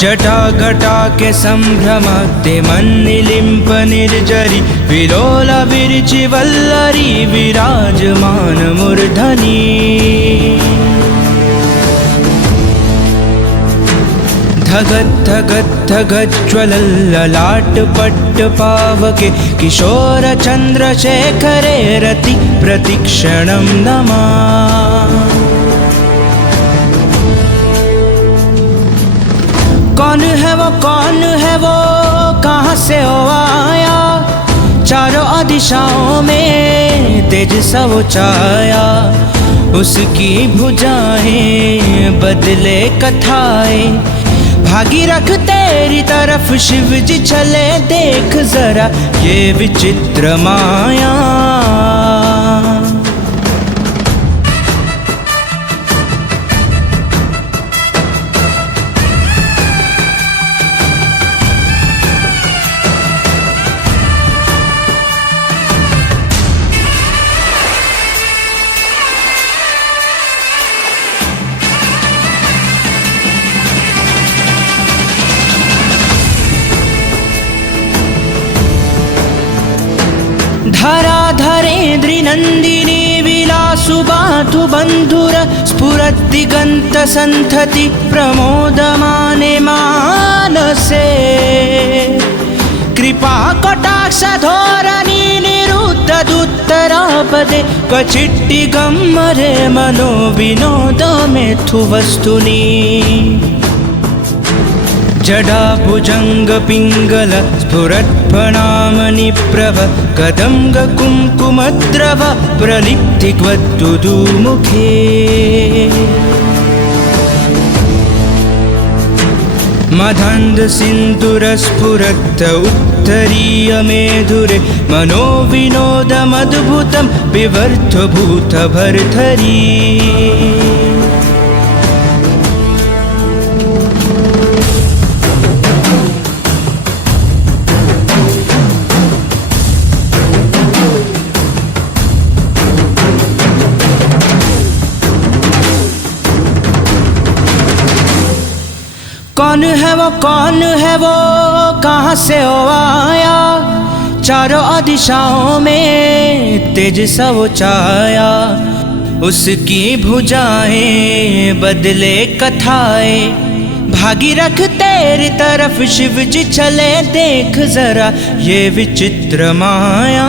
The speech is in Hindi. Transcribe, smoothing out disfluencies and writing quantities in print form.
जटा घटा के संभ्रमते मन्निलिम्प निर्जरी विलोल विरचि वल्लरी विराजमान मूर्धनि। धगत धगत धगत ज्वलल्ललाट पट्ट पावके किशोर चंद्रशेखरे रति प्रतिक्षणं नमः। कौन है वो, कौन है वो, कहाँ से वो आया, चारों दिशाओं में तेज सा वो छाया। उसकी भुजाएं बदले कथाएं, भागीरथ तेरी तरफ शिव जी चले, देख जरा ये विचित्र माया। धराधरेन्द्रि नंदिनी विलासु बाधु बंधुर स्फुरद्दिगंत संथति प्रमोदमाने मानसे। कृपा कटाक्ष धोरणी निरुद्ध दुत्तरापदे क्वचिट्टि गम्मरे मनो विनोद मेथु वस्तुनि। जडा भुजंग पिंगल स्फुरत्फणामणि प्रभ कदंग कुंकुमद्रव प्रलिप्तिग्वद्दुदु मुखे। मदान्ध सिन्दूर स्फुरत् उत्तरीय मेधुरे मनो विनोदमद्भुतं विवर्ध भूत भर्धरी। कौन है वो, कौन है वो, कहाँ से वो आया, चारों दिशाओं में तेज सा वो छाया। उसकी भुजाएं बदले कथाएं, भागीरथ तेरी तरफ शिव जी चले, देख जरा ये विचित्र माया।